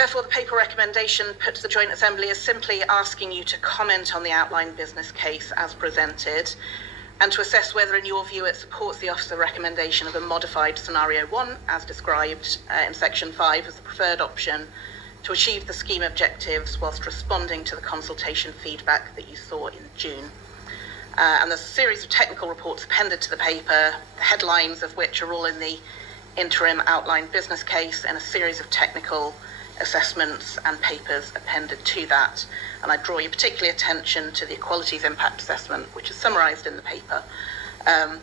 Therefore, the paper recommendation put to the Joint Assembly is simply asking you to comment on the outline business case as presented and to assess whether, in your view, it supports the Officer recommendation of a modified Scenario 1, as described in Section 5, as the preferred option to achieve the scheme objectives whilst responding to the consultation feedback that you saw in June. And there's a series of technical reports appended to the paper, the headlines of which are all in the interim outline business case, and a series of technical assessments and papers appended to that. And I draw your particular attention to the Equalities Impact Assessment, which is summarised in the paper,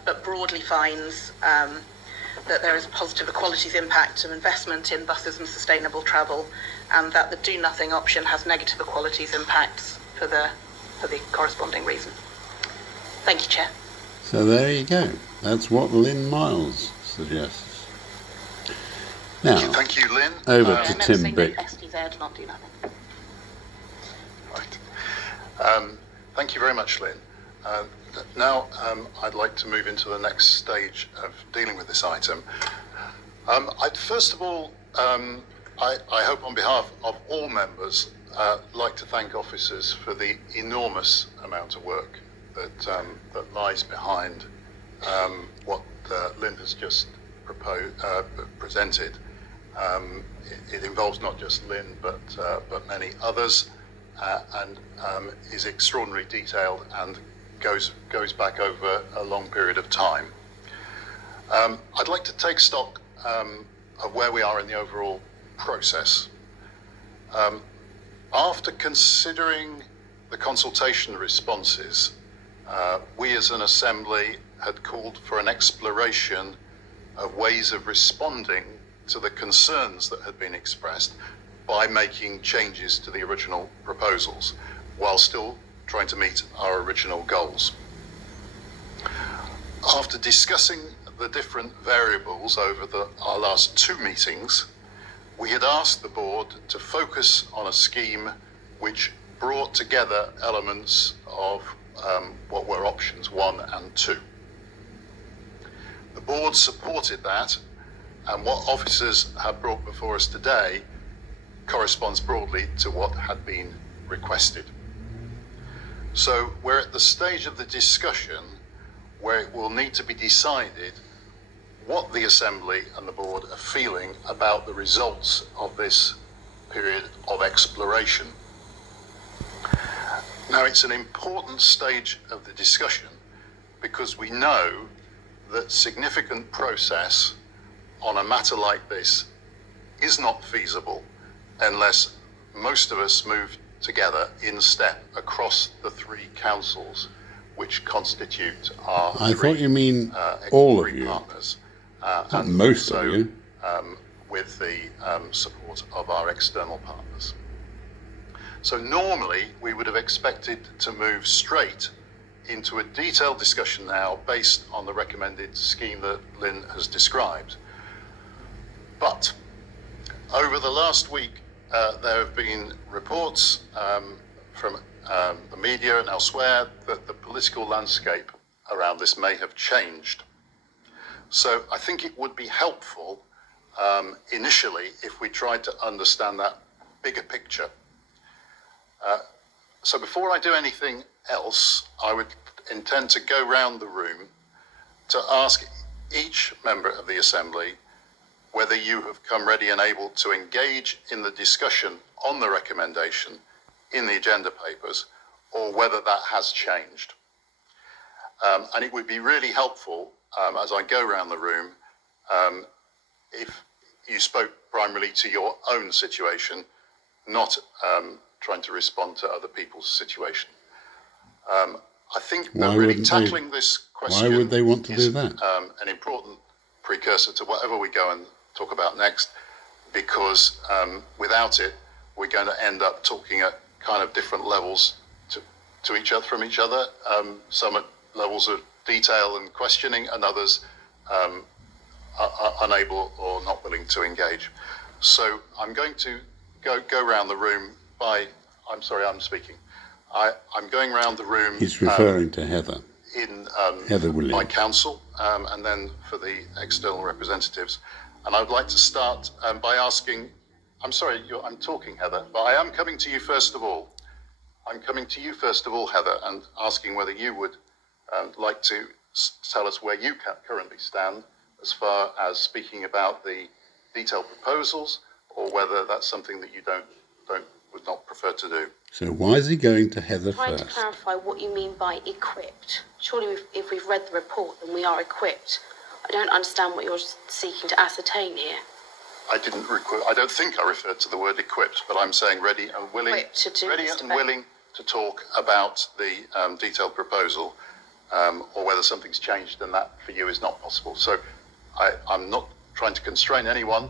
but broadly finds that there is a positive equalities impact of investment in buses and sustainable travel, and that the do nothing option has negative equalities impacts for the corresponding reason. Thank you, Chair. So there you go. That's what Lynn Miles suggests. Now, thank you, Lynn. Over to Tim Bick. STZ, not do nothing. Right. Thank you very much, Lynn. Now, I'd like to move into the next stage of dealing with this item. I'd first of all, I hope on behalf of all members, like to thank officers for the enormous amount of work that lies behind what Lynn has just presented. It involves not just Lynn, but many others, and is extraordinarily detailed and goes back over a long period of time. I'd like to take stock of where we are in the overall process. After considering the consultation responses, we as an Assembly had called for an exploration of ways of responding to the concerns that had been expressed by making changes to the original proposals, while still trying to meet our original goals. After discussing the different variables over our last two meetings, we had asked the board to focus on a scheme which brought together elements of what were options 1 and 2. The board supported that, and what officers have brought before us today corresponds broadly to what had been requested. So we're at the stage of the discussion where it will need to be decided what the Assembly and the board are feeling about the results of this period of exploration. Now, it's an important stage of the discussion because we know that significant process on a matter like this is not feasible unless most of us move together in step across the three councils which constitute our I thought you mean all of you, partners, and most also, of you, with the support of our external partners. So normally we would have expected to move straight into a detailed discussion now based on the recommended scheme that Lynn has described. But over the last week, there have been reports from the media and elsewhere that the political landscape around this may have changed. So I think it would be helpful initially if we tried to understand that bigger picture. So before I do anything else, I would intend to go round the room to ask each member of the Assembly whether you have come ready and able to engage in the discussion on the recommendation in the agenda papers, or whether that has changed. And it would be really helpful, as I go around the room, if you spoke primarily to your own situation, not trying to respond to other people's situation. I think that really tackling this question, why would they want to do that? An important precursor to whatever we go and talk about next, because without it, we're going to end up talking at kind of different levels to each other, from each other. Some at levels of detail and questioning, and others are unable or not willing to engage. So I'm going to go around the room I'm sorry, I'm speaking. I'm going around the room. He's referring to Heather. Heather Williams. By council, and then for the external representatives. And I'd like to start by asking I'm sorry, I'm talking, Heather, but I am coming to you first of all. I'm coming to you first of all, Heather, and asking whether you would like to tell us where you currently stand as far as speaking about the detailed proposals, or whether that's something that you would not prefer to do. So why is he going to Heather Trying first? to clarify what you mean by equipped. Surely if we've read the report, then we are equipped. I don't understand what you're seeking to ascertain here. I don't think I referred to the word equipped, but I'm saying ready and willing, willing to talk about the detailed proposal, or whether something's changed and that for you is not possible. So I'm not trying to constrain anyone,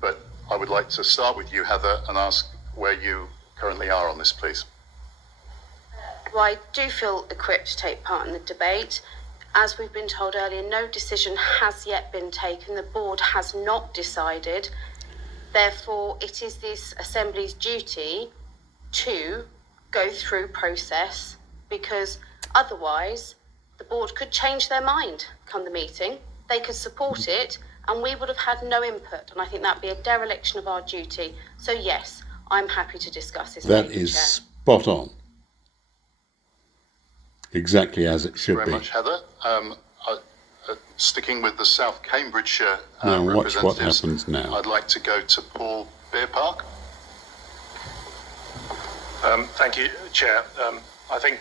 but I would like to start with you, Heather, and ask where you currently are on this, please. Well, I do feel equipped to take part in the debate. As we've been told earlier, no decision has yet been taken. The board has not decided. Therefore, it is this Assembly's duty to go through process, because otherwise the board could change their mind come the meeting. They could support it and we would have had no input. And I think that'd be a dereliction of our duty. So yes, I'm happy to discuss this. That is spot on. Exactly as it should be. Thank you very much, Heather. Sticking with the South Cambridgeshire now watch what representatives, happens now. I'd like to go to Paul Beerpark. Thank you, Chair. I think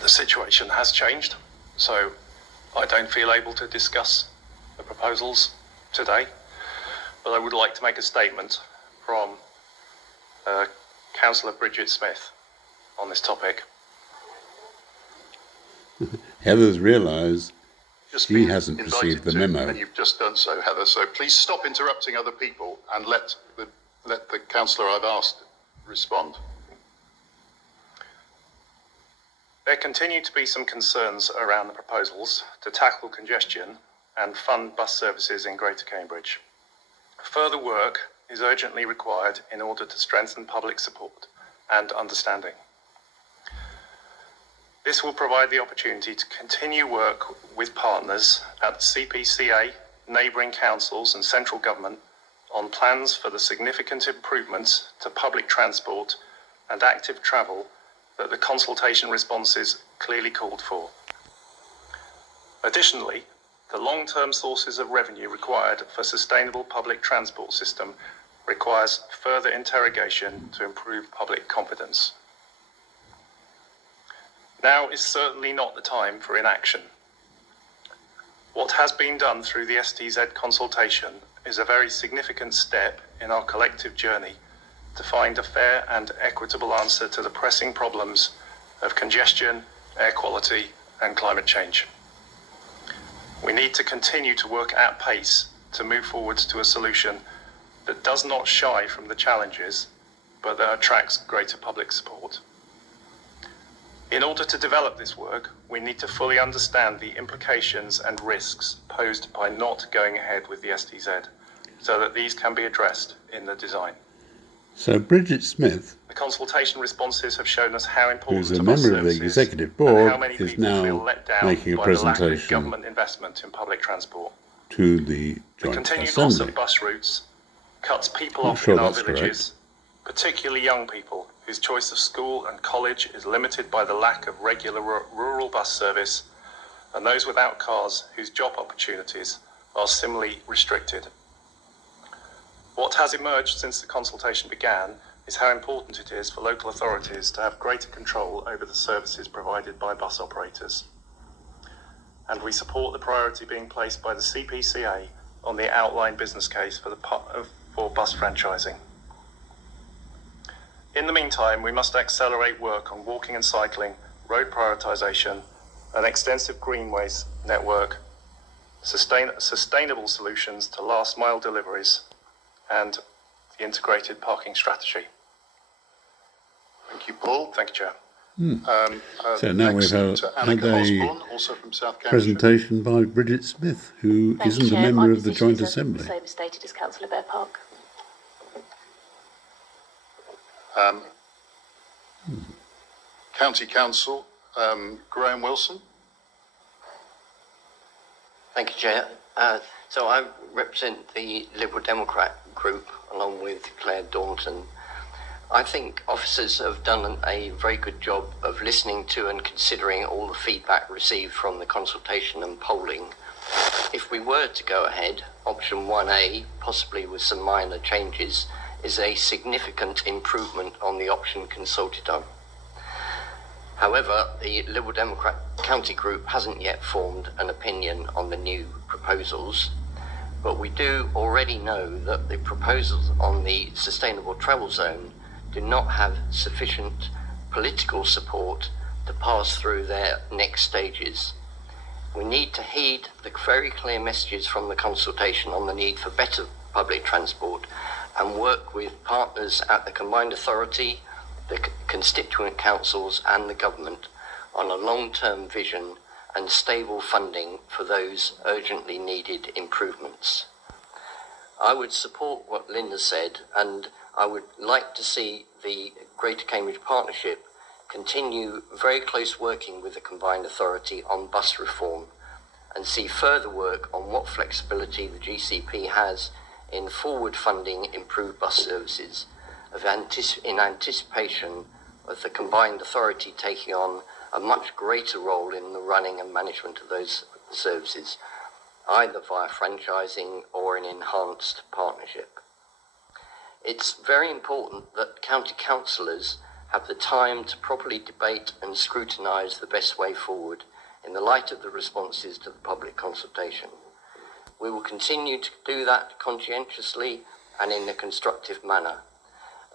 the situation has changed, so I don't feel able to discuss the proposals today, but I would like to make a statement from Councillor Bridget Smith on this topic. Heather's realised she been hasn't invited received the to, memo. and you've just done so, Heather. So please stop interrupting other people and let the councillor I've asked respond. There continue to be some concerns around the proposals to tackle congestion and fund bus services in Greater Cambridge. Further work is urgently required in order to strengthen public support and understanding. This will provide the opportunity to continue work with partners at the CPCA, neighbouring councils and central government on plans for the significant improvements to public transport and active travel that the consultation responses clearly called for. Additionally, the long-term sources of revenue required for sustainable public transport system requires further interrogation to improve public confidence. Now is certainly not the time for inaction. What has been done through the STZ consultation is a very significant step in our collective journey to find a fair and equitable answer to the pressing problems of congestion, air quality, and climate change. We need to continue to work at pace to move forwards to a solution that does not shy from the challenges, but that attracts greater public support. In order to develop this work, we need to fully understand the implications and risks posed by not going ahead with the STZ, so that these can be addressed in the design. So Bridget Smith, The consultation responses have shown us how important who's a bus member of the services executive and how board, many is people feel now let down making a by the lack of presentation government investment in public transport. to the The Joint continued loss Assembly. of bus routes cuts people Not off sure in our that's villages, particularly young people whose choice of school and college is limited by the lack of regular rural bus service, and those without cars whose job opportunities are similarly restricted. What has emerged since the consultation began is how important it is for local authorities to have greater control over the services provided by bus operators. And we support the priority being placed by the CPCA on the outline business case for bus franchising. In the meantime, we must accelerate work on walking and cycling, road prioritisation, an extensive greenways network, sustainable solutions to last mile deliveries, and the integrated parking strategy. Thank you, Paul. Thank you, Chair. So now we've had a also from South Cambridgeshire. presentation by Bridget Smith, who isn't a member of the Joint Assembly. Same as stated as Councillor Beerpark. County Council, Graham Wilson. Thank you, Chair. So I represent the Liberal Democrat group along with Claire Daunton. I think officers have done a very good job of listening to and considering all the feedback received from the consultation and polling. If we were to go ahead, option 1A, possibly with some minor changes, is a significant improvement on the option consulted on. However, the Liberal Democrat County Group hasn't yet formed an opinion on the new proposals, but we do already know that the proposals on the sustainable travel zone do not have sufficient political support to pass through their next stages. We need to heed the very clear messages from the consultation on the need for better public transport and work with partners at the Combined Authority, the constituent councils and the government on a long-term vision and stable funding for those urgently needed improvements. I would support what Linda said, and I would like to see the Greater Cambridge Partnership continue very close working with the Combined Authority on bus reform and see further work on what flexibility the GCP has in forward funding improved bus services in anticipation of the Combined Authority taking on a much greater role in the running and management of those services, either via franchising or an enhanced partnership. It's very important that county councillors have the time to properly debate and scrutinise the best way forward in the light of the responses to the public consultation. We will continue to do that conscientiously and in a constructive manner.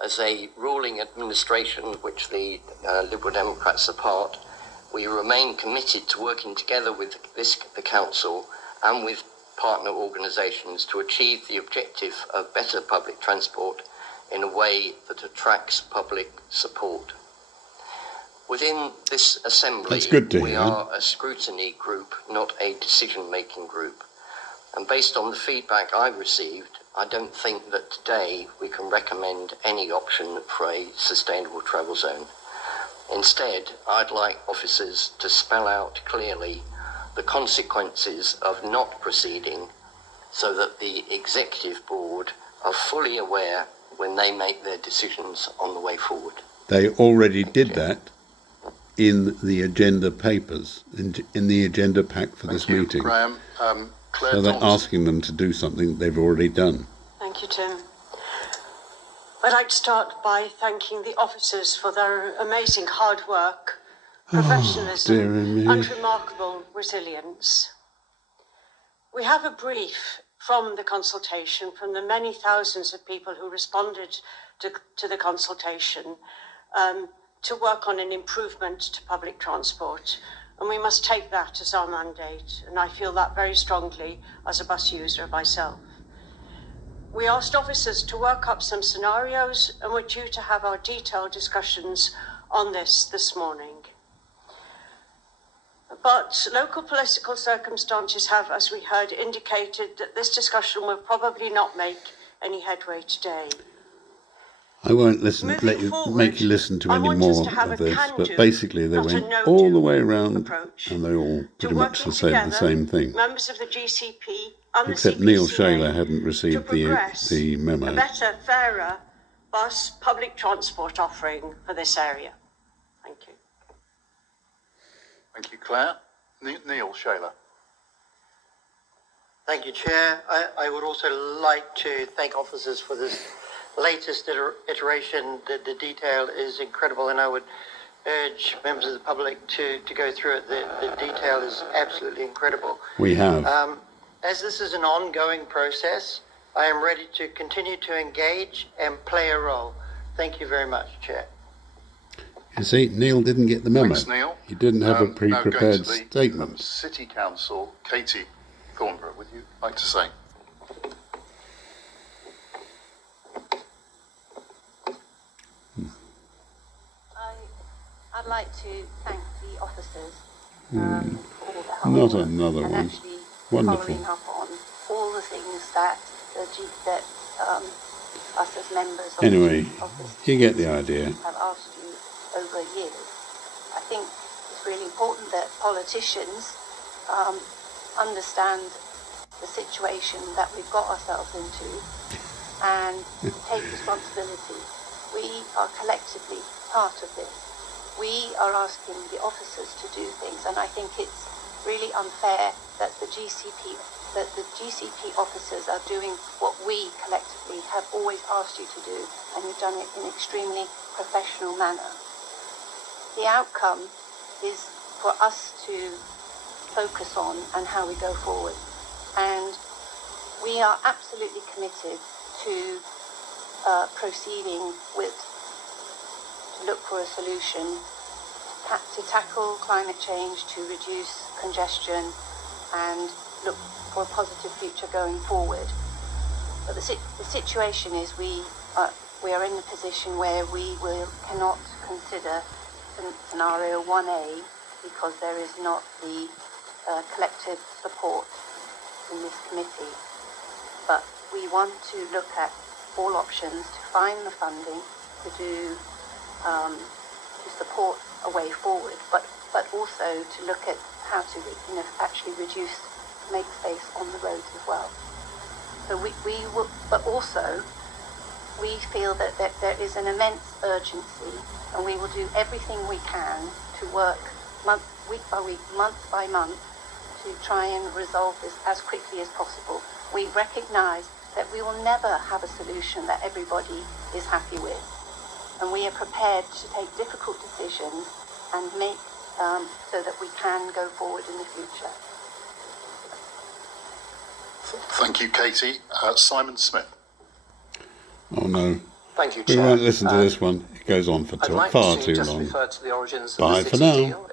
As a ruling administration, which the Liberal Democrats are part, we remain committed to working together with the Council and with partner organisations to achieve the objective of better public transport in a way that attracts public support. Within this assembly, we are a scrutiny group, not a decision-making group. And based on the feedback I've received, I don't think that today we can recommend any option for a sustainable travel zone. Instead, I'd like officers to spell out clearly the consequences of not proceeding so that the executive board are fully aware when they make their decisions on the way forward. They already did that in the agenda papers, in the agenda pack for this meeting. Graham. Claire So they're Thompson. asking them to do something they've already done. Thank you, Tim. I'd like to start by thanking the officers for their amazing hard work, professionalism and remarkable resilience. We have a brief from the consultation, from the many thousands of people who responded to the consultation, to work on an improvement to public transport. And we must take that as our mandate, and I feel that very strongly as a bus user myself. We asked officers to work up some scenarios, and we're due to have our detailed discussions on this morning. But local political circumstances have, as we heard, indicated that this discussion will probably not make any headway today. I won't make you listen to any more of this, but basically they went all the way around and they all pretty much said the same thing. Members of the GCP and except the Neil CPCA Shaler hadn't received the memo. A better, fairer bus public transport offering for this area. Thank you. Thank you, Claire. Neil Shaler. Thank you, Chair. I would also like to thank officers for this latest iteration. The detail is incredible, and I would urge members of the public to go through it. The detail is absolutely incredible. We have. As this is an ongoing process, I am ready to continue to engage and play a role. Thank you very much, Chair. You see, Neil didn't get the memo. Thanks, Neil. He didn't have a Now pre-prepared going to the, statement. City Council, Katie Thornborough, would you like to say? I'd like to thank the officers for all the hard Not work another and one. actually Wonderful. following up on all the things that us as members of Anyway, this you get the idea. have asked you over years. I think it's really important that politicians understand the situation that we've got ourselves into and take responsibility. We are collectively part of this. We are asking the officers to do things, and I think it's really unfair that the GCP officers are doing what we collectively have always asked you to do, and you've done it in an extremely professional manner. The outcome is for us to focus on and how we go forward. And we are absolutely committed to proceeding to look for a solution to tackle climate change, to reduce congestion and look for a positive future going forward. But the situation is we are in the position where we cannot consider scenario 1A because there is not the collective support in this committee. But we want to look at all options to find the funding to support a way forward, but also to look at how to actually reduce make space on the roads as well. So we will, but also we feel that there is an immense urgency, and we will do everything we can to work week by week, month by month, to try and resolve this as quickly as possible. We recognise that we will never have a solution that everybody is happy with, and we are prepared to take difficult decisions and make so that we can go forward in the future. Thank you, Katie. Simon Smith. Oh no. Thank you, Chair. We won't listen to this one. It goes on for far too long. Refer to the origins Bye of the for City now. deal.